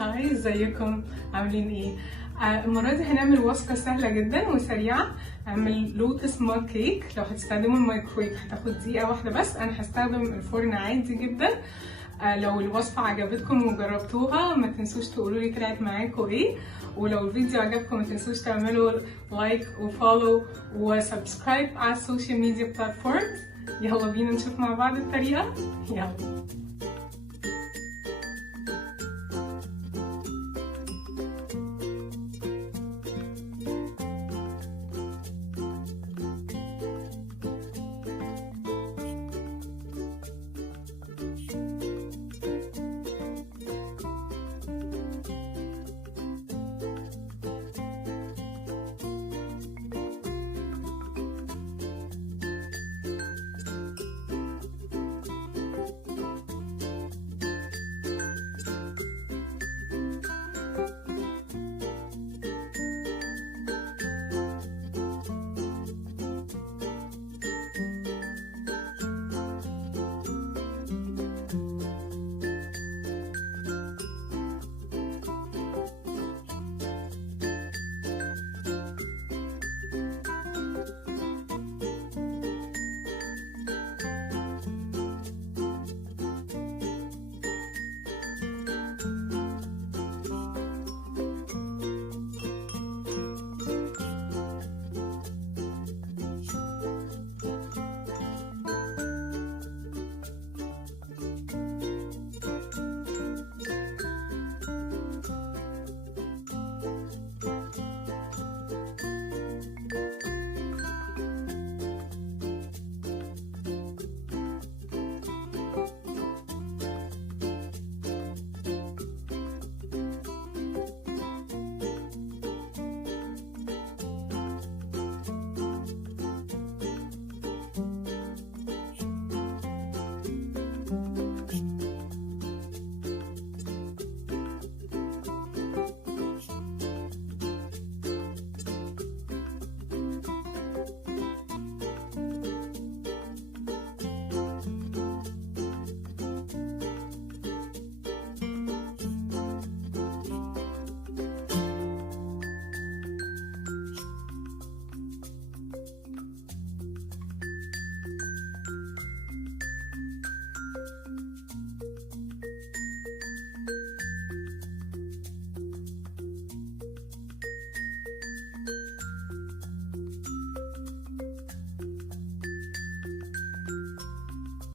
هاي، ازيكم؟ عاملين ايه؟ المرة دي هنعمل وصفة سهلة جدا وسريعة. هعمل لوتس ماج كيك. لو هتستخدموا الميكرويف هتاخد دقيقة واحدة بس، انا هستخدم الفرن عادي جدا. لو الوصفة عجبتكم وجربتوها ما تنسوش تقولوا لي طلعت معاكم ايه، ولو الفيديو عجبكم ما تنسوش تعملوا لايك وفولو وسبسكرايب على السوشيال ميديا بلاتفورمز. يلا بينا نشوف مع بعض الطريقة. يلا.